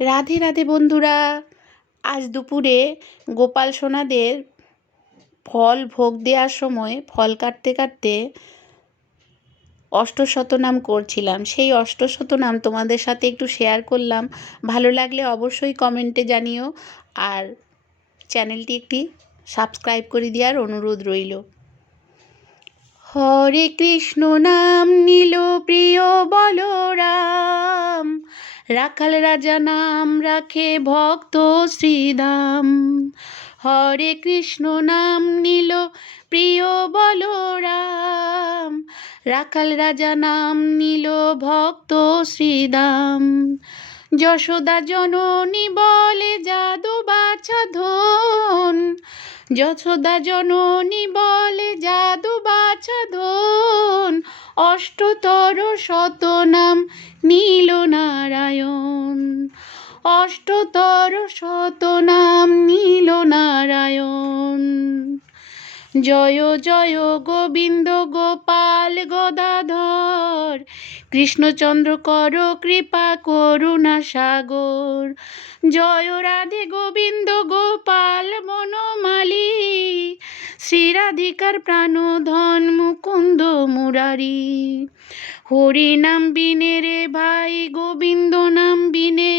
রাধে রাধে বন্ধুরা। আজ দুপুরে গোপাল সোনাদের ফল ভোগ দেওয়ার সময় ফল কাটতে কাটতে অষ্টশতনাম করছিলাম। সেই অষ্টশতনাম তোমাদের সাথে একটু শেয়ার করলাম। ভালো লাগলে অবশ্যই কমেন্টে জানিও, আর চ্যানেলটি একটি সাবস্ক্রাইব করে দেওয়ার অনুরোধ রইল। হরে কৃষ্ণ নাম নিল প্রিয় বলরাম, রাখাল রাজা নাম রাখে ভক্ত শ্রীদাম। হরে কৃষ্ণ নাম নিল প্রিয় বলরাম, রাখাল রাজা নাম নিল ভক্ত শ্রীদাম। যশোদা জননী বলে যাদু বাছা ধন, যশোদা জননী বলে যাদু বাছা ধন। অষ্টতর শতনাম নীল নারায়ণ, অষ্টতর শতনাম নীল নারায়ণ। জয় জয় গোবিন্দ গোপাল গদাধর, কৃষ্ণচন্দ্র কর কৃপা করুণা সাগর। জয় রাধে গোবিন্দ গোপাল বনমালী, শ্রীরাধিকার প্রাণধন মুকুন্দ মুরারি। হরি নাম বিনে রে ভাই গোবিন্দ নাম বিনে,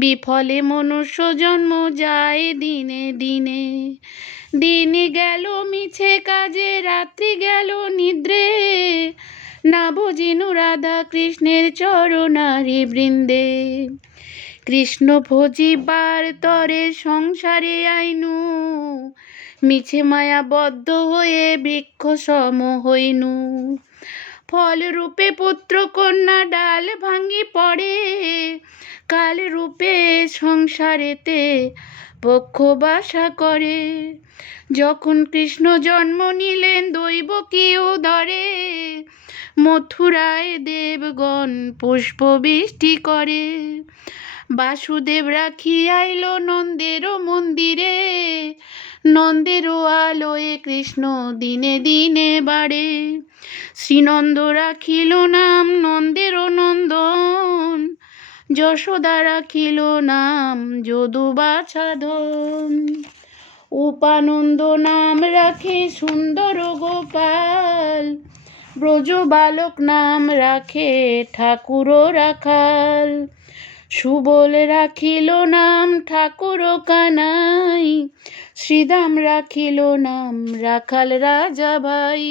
বিফলে মনুষ্য জন্ম যায় দিনে দিনে। দিন গেল মিছে কাজে রাত্রি গেল নিদ্রে, না বুঝিনু রাধা কৃষ্ণের চরণারি বৃন্দে। কৃষ্ণ ভজিবার তরে সংসারে আইনু, মিছে মায়াবদ্ধ হয়ে বৃক্ষ সম হইনু। ফল রূপে পুত্র কন্যা ডাল ভাঙি পড়ে, কাল রূপে সংসারেতে পক্ষ বাসা করে। যখন কৃষ্ণ জন্ম নিলেন দৈব কি উদরে, মথুরায় দেবগণ পুষ্প বৃষ্টি করে। বাসুদেব রাখি আইল নন্দের মন্দিরে, নন্দের আলোয় কৃষ্ণ দিনে দিনে বাড়ে। শ্রীনন্দ রাখিল নাম নন্দের নন্দন, যশোদা রাখিল নাম যদু বাছা ধন। উপানন্দ নাম রাখে সুন্দর গোপাল, ব্রজ বালক নাম রাখে ঠাকুর রাখাল। সুবল রাখিল নাম ঠাকুর কানাই, শ্রীদাম রাখিল নাম রাখাল রাজা ভাই।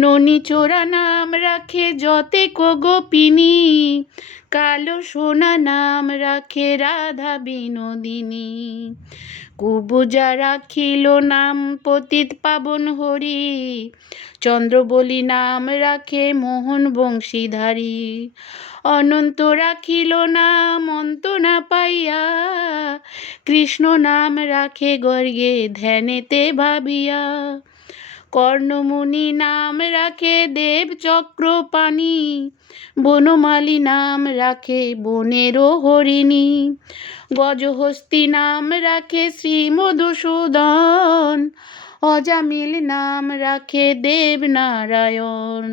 ননী চোরা নাম রাখে যতেক গোপিনী, কালো সোনা নাম রাখে রাধা বিনোদিনী। কুবুজা রাখিল নাম পতিত পাবন হরি, চন্দ্রবলি নাম রাখে মোহন বংশীধারী। অনন্ত রাখিল নাম অন্ত না পাইয়া, কৃষ্ণ নাম রাখে গর্গে ধ্যানেতে ভাবিয়া। কর্ণমুনি নাম রাখে দেব চক্রপাণি, বনমালী নাম রাখে বনের হরিণী। গজহস্তি নাম রাখে শ্রী মধুসূদন, অজামিল নাম রাখে দেব নারায়ণ।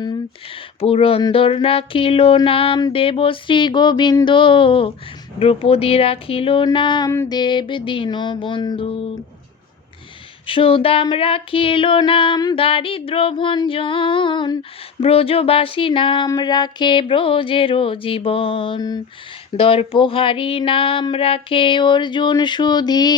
পুরন্দর রাখিল নাম দেবশ্রী গোবিন্দ, দ্রৌপদী রাখিল নাম দেব দীনবন্ধু। সুদাম রাখিল নাম দারিদ্র ভঞ্জন, ব্রজবাসী নাম রাখে ব্রজের জীবন। দর্পহারি নাম রাখে অর্জুন সুধী,